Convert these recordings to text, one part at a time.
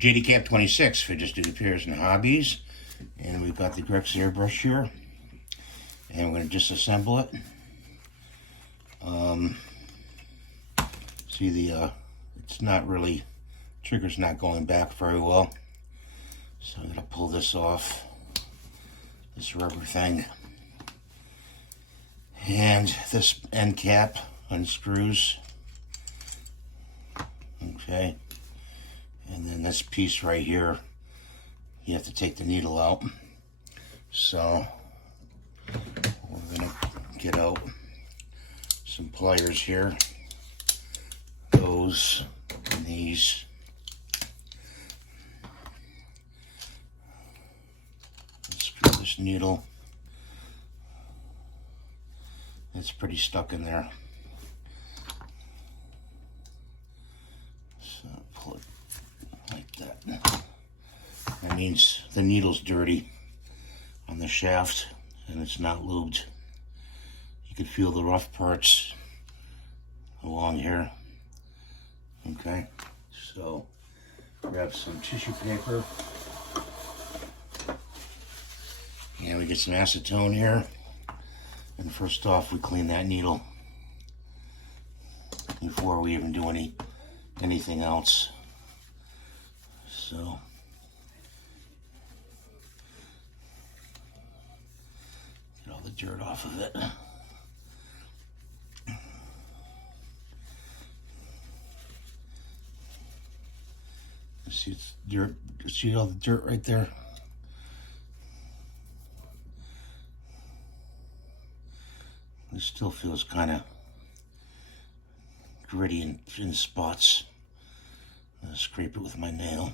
JD Cap 26 for Just Do Repairs and Hobbies. And we've got the Grex airbrush here. And we're going to disassemble it. See it's not really, trigger's not going back very well. So I'm going to pull this off, this rubber thing. And this end cap unscrews. Okay. And then this piece right here, you have to take the needle out. So we're going to get out some pliers here. Those and these. Screw this needle. It's pretty stuck in there. So pull it like that. That means the needle's dirty on the shaft and it's not lubed. You can feel the rough parts along here. Okay, so grab some tissue paper. And we get some acetone here. And first off, we clean that needle before we even do anything else. So get all the dirt off of it. See, it's dirt. See all the dirt right there? It still feels kind of gritty in spots. I'm gonna scrape it with my nail.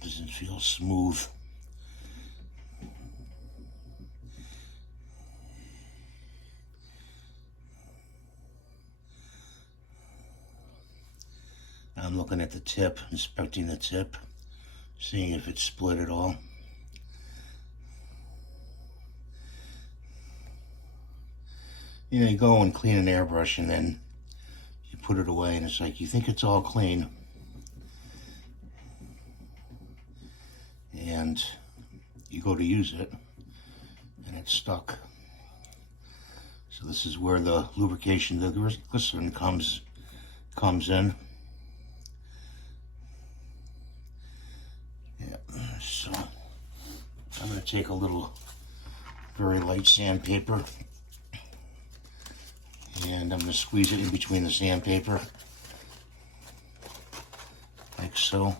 Doesn't feel smooth. I'm looking at the tip, inspecting the tip, seeing if it's split at all. You know, you go and clean an airbrush and then you put it away and it's like you think it's all clean. And you go to use it and it's stuck. So this is where the lubrication, the glycerin comes in. So I'm going to take a little very light sandpaper and I'm going to squeeze it in between the sandpaper like so.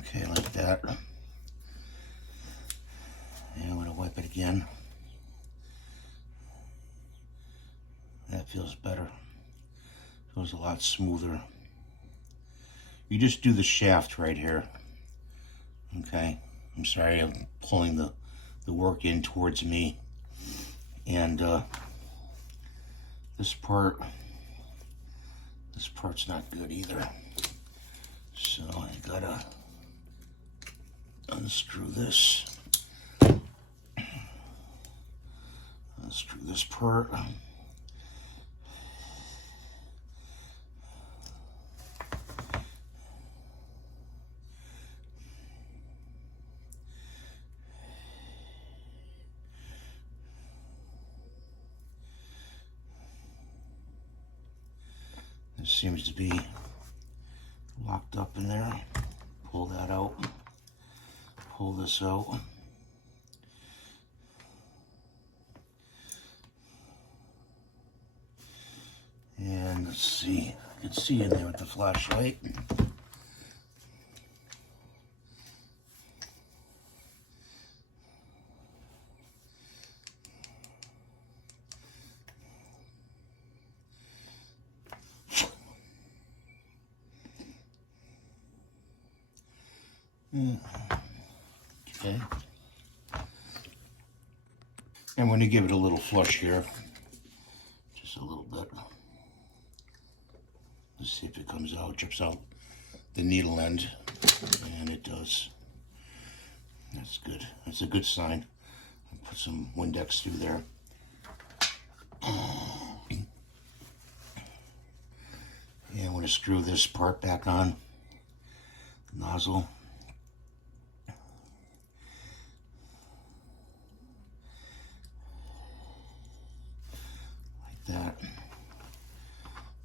Okay, like that. Wipe it again. That feels better. Feels a lot smoother. You just do the shaft right here. Okay. I'm sorry, I'm pulling the work in towards me. And this part's not good either. So I gotta unscrew this. Unscrew this part. This seems to be locked up in there. Pull that out. Pull this out. And let's see, I can see in there with the flashlight. Okay. I'm going to give it a little flush here. Just a little bit. Let's see if it comes out, drips out the needle end, and it does. That's good. That's a good sign. I'll put some Windex through there. And I'm going to screw this part back on, the nozzle. Like that.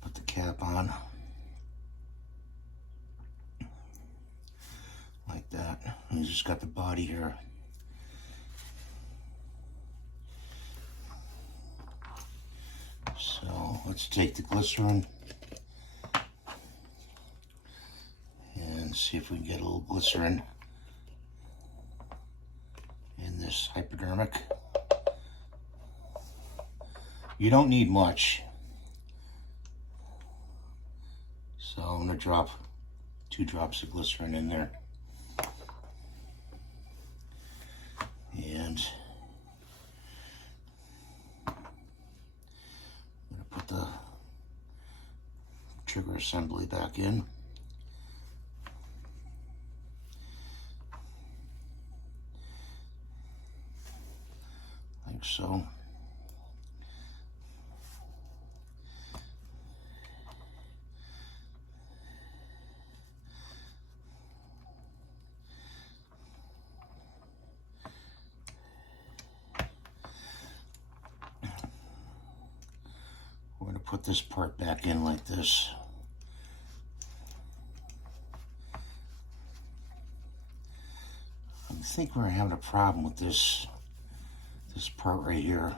Put the cap on. Like that. And you just got the body here. So let's take the glycerin and see if we can get a little glycerin in this hypodermic. You don't need much. So I'm going to drop 2 drops of glycerin in there. And I'm going to put the trigger assembly back in. Like so. We're going to put this part back in like this. I think we're having a problem with this part right here.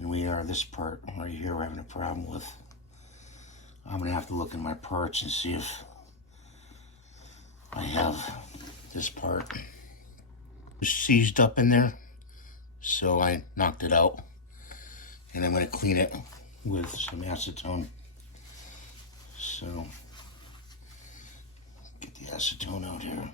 And this part right here we're having a problem with. I'm going to have to look in my parts and see if I have this part seized up in there. So I knocked it out. And I'm going to clean it with some acetone. So, get the acetone out here.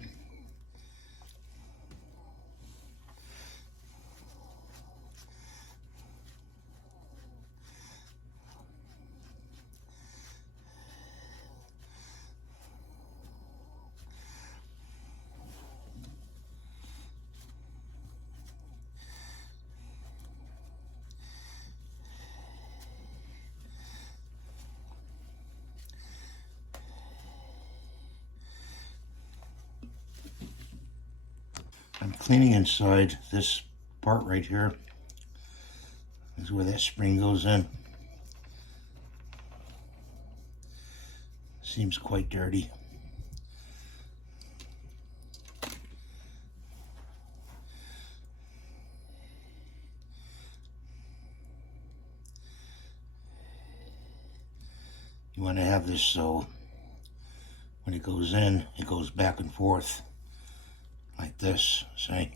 I'm cleaning inside this part right here. This is where that spring goes in. Seems quite dirty. You want to have this so when it goes in, it goes back and forth. Like this, see?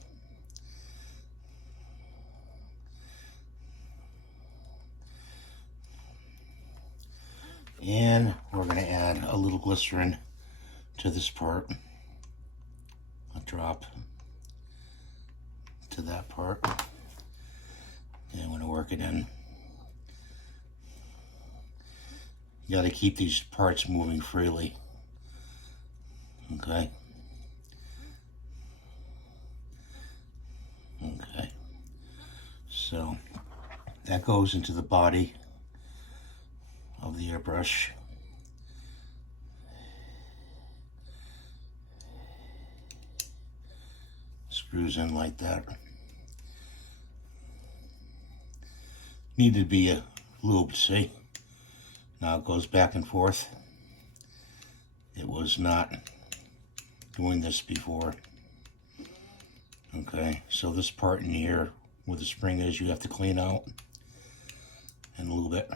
And we're going to add a little glycerin to this part. A drop to that part. And I'm going to work it in. You got to keep these parts moving freely. Okay? Okay, so that goes into the body of the airbrush. Screws in like that. Needed to be lubed, see? Now it goes back and forth. It was not doing this before. Okay, so this part in here where the spring is, you have to clean out and lube it.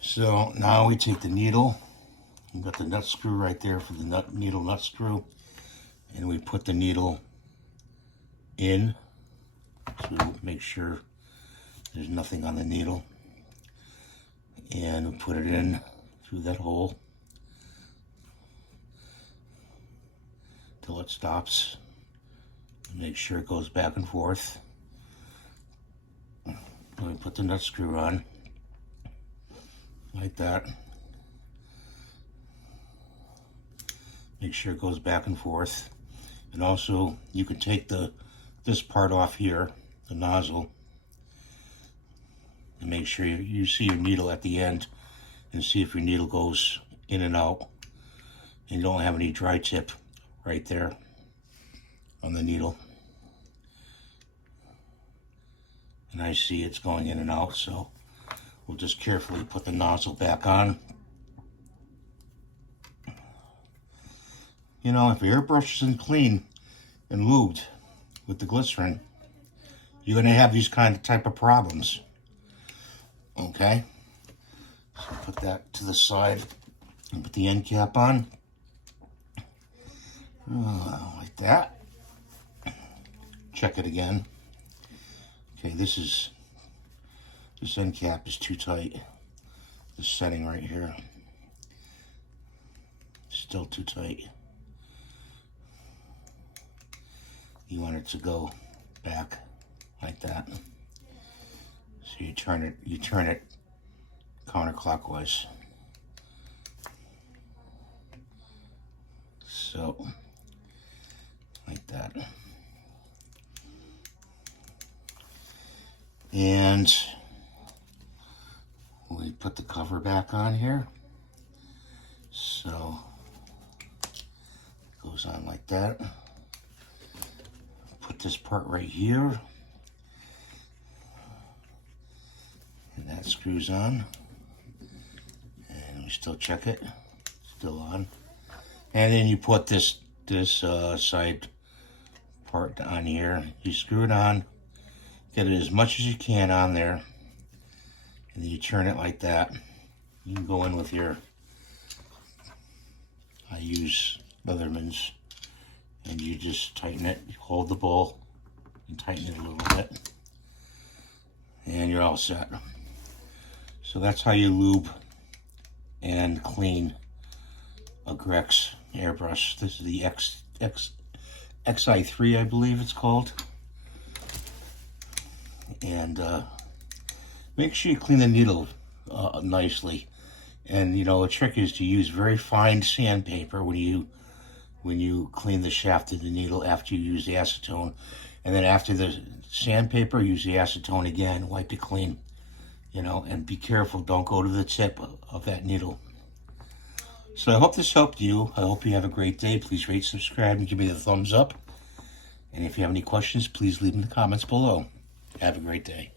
So now we take the needle. We've got the nut screw right there for the needle nut screw. And we put the needle in to make sure there's nothing on the needle. And we put it in through that hole till it stops. Make sure it goes back and forth. We put the nut screw on. like that. Make sure it goes back and forth. And also, you can take this part off here, the nozzle, and make sure you see your needle at the end and see if your needle goes in and out. And you don't have any dry tip right there on the needle. And I see it's going in and out, so we'll just carefully put the nozzle back on. You know, if your airbrush isn't clean and lubed with the glycerin, you're going to have these type of problems. Okay? So put that to the side and put the end cap on. Like that. Check it again. Okay, this end cap is too tight. This setting right here, still too tight. You want it to go back like that. So you turn it counterclockwise. So, like that. And we put the cover back on here. So, it goes on like that. Put this part right here. And that screws on. And we still check it. Still on. And then you put this side part on here. You screw it on. Get it as much as you can on there. And then you turn it like that. You can go in with your, I use leatherman's. And you just tighten it. You hold the bowl and tighten it a little bit. And you're all set. So that's how you lube and clean a Grex airbrush. This is the XI3, I believe it's called. And make sure you clean the needle nicely. And you know, a trick is to use very fine sandpaper when you clean the shaft of the needle after you use the acetone. And then after the sandpaper, use the acetone again, wipe it clean. You know, and be careful, don't go to the tip of that needle. So I hope this helped you. I hope you have a great day. Please rate, subscribe, and give me the thumbs up. And if you have any questions, please leave them in the comments below. Have a great day.